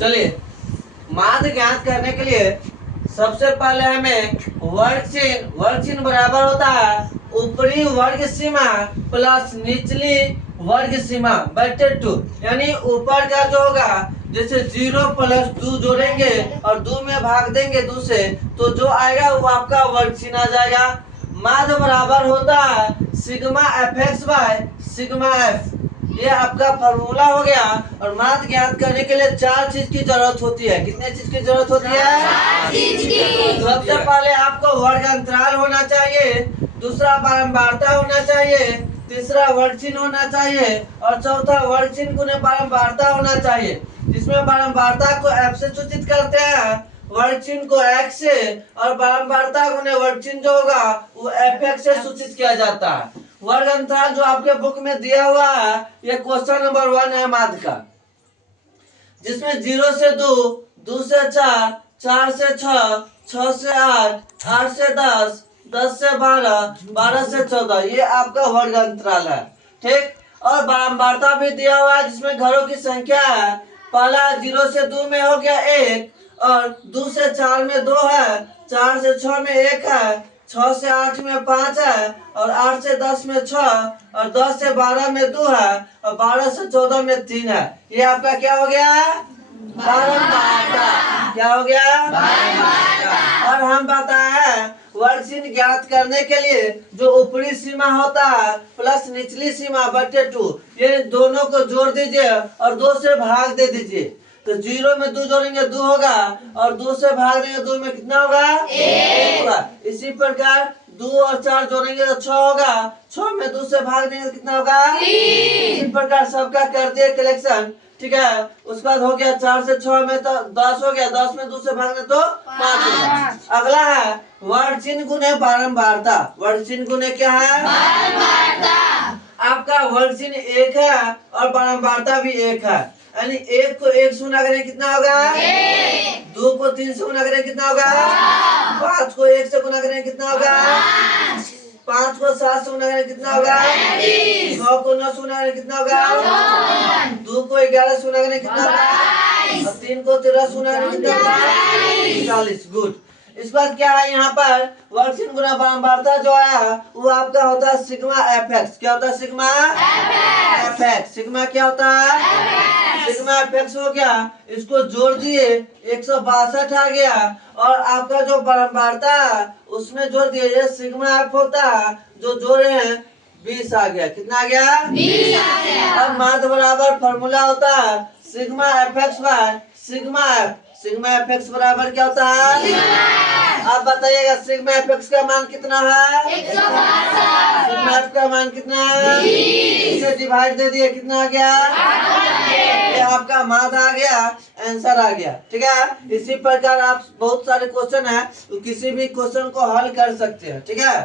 चलिए, माध्य ज्ञात करने के लिए सबसे पहले हमें वर्ग चिन्ह बराबर होता है ऊपरी वर्ग सीमा प्लस निचली वर्ग सीमा बटे 2। यानी ऊपर का जो होगा जैसे 0 प्लस 2 जोड़ेंगे और 2 में भाग देंगे 2 से, तो जो आएगा वो आपका वर्ग चिन्ह आ जाएगा। माध्य बराबर होता है sigma F x by sigma F. ये आपका फॉर्मूला हो गया। और माध्य ज्ञात करने के लिए 4 चीज की जरूरत होती है। कितने चीज की जरूरत होती है? सबसे पहले आपको वर्ग अंतराल होना चाहिए, दूसरा बारंबारता होना चाहिए, तीसरा वर्ग चिन्ह होना चाहिए और चौथा वर्ग चिन्ह गुने बारंबारता होना चाहिए। जिसमें बारंबारता को एफ से सूचित करते हैं, वर्ग चिन्ह को एक्स से और बारंबारता गुने वर्ग चिन्ह जो होगा वो एफ एक्स से सूचित किया जाता है। वर्ग अंतराल जो आपके बुक में दिया हुआ है ये क्वेश्चन नंबर 1 है माध्य का, जिसमें 0 से 2, 2 से 4, 4 से 6, 6 से 8, 8 से 10, 10 से 12, 12 से 14 ये आपका वर्ग अंतराल है। ठीक, और बारंबारता भी दिया हुआ है जिसमें घरों की संख्या है। पहला 0 से 2 में हो गया 1, और 2 से 4 में 2 है, 4 से 6 में 1 है, 6 से 8 में 5 है, और 8 से 10 में 6, और 10 से 12 में 2 है, और 12 से 14 में 3 है। ये आपका क्या हो गया? बारंबारता। क्या हो गया? बारंबारता। और हम बताए वर्ग चिन्ह ज्ञात करने के लिए जो ऊपरी सीमा होता है प्लस निचली सीमा बटे 2, ये दोनों को जोड़ दीजिए और 2 से भाग दे दीजिए। तो 0 में 2 जोड़ेंगे 2 होगा, और 2 से भाग देंगे 2 में कितना होगा? 1 होगा। इसी प्रकार 2 और 4 जोड़ेंगे तो 6 होगा, 6 में 2 से भाग देंगे तो कितना होगा? 3। इसी प्रकार सबका कर दिए कलेक्शन। ठीक है, उसके बाद हो गया 4 से 6 में तो 10 हो गया, 10 में 2 से भागने तो 5 होगा। अगला है वर्ग चिन्ह गुने बारंबारता। वर्ग चिन्ह गुने क्या है? बारंबारता। आपका वर्ग चिन्ह 1 है और बारंबारता भी 1 है। यानी 1 को 1 से गुना करें कितना होगा? 2 को 3 से गुना करें कितना होगा? 5 को 1 से गुना करें कितना होगा? 5 को 7 से गुना करें कितना होगा? 6 को 9 से गुना करें कितना होगा? 2 को 11 से गुना करें कितना होगा? और 3 को 13 से गुना करें कितना होगा? 40। गुड। इस बात क्या है यहाँ पर वर्ग चिन्ह गुना बारंबारता जो आया वो आपका होता है सिग्मा एफ एक्स। क्या होता है? Sigma F x. सिग्मा क्या होता है? सिग्मा एफ एक्स हो गया। इसको जोड़ दिए 162 आ गया, और आपका जो बारंबारता उसमें जोड़ दिए ये सिग्मा एफ होता है, जो जोड़े हैं 20 आ गया। कितना आ गया? 20 आ गया। अब माध्य बराबर फॉर्मूला होता है sigma F x by sigma F. Sigma F x बराबर क्या होता है? आप बताइएगा सिग्मा एफ एक्स का मान कितना है? 162। सिग्मा एफ का मान कितना है? 20। इसे डिवाइड दे दिए कितना आ गया? 8। ये आपका माध्य आ गया, आंसर आ गया। ठीक है, इसी प्रकार आप बहुत सारे क्वेश्चन है तो किसी भी क्वेश्चन को हल कर सकते हैं। ठीक है।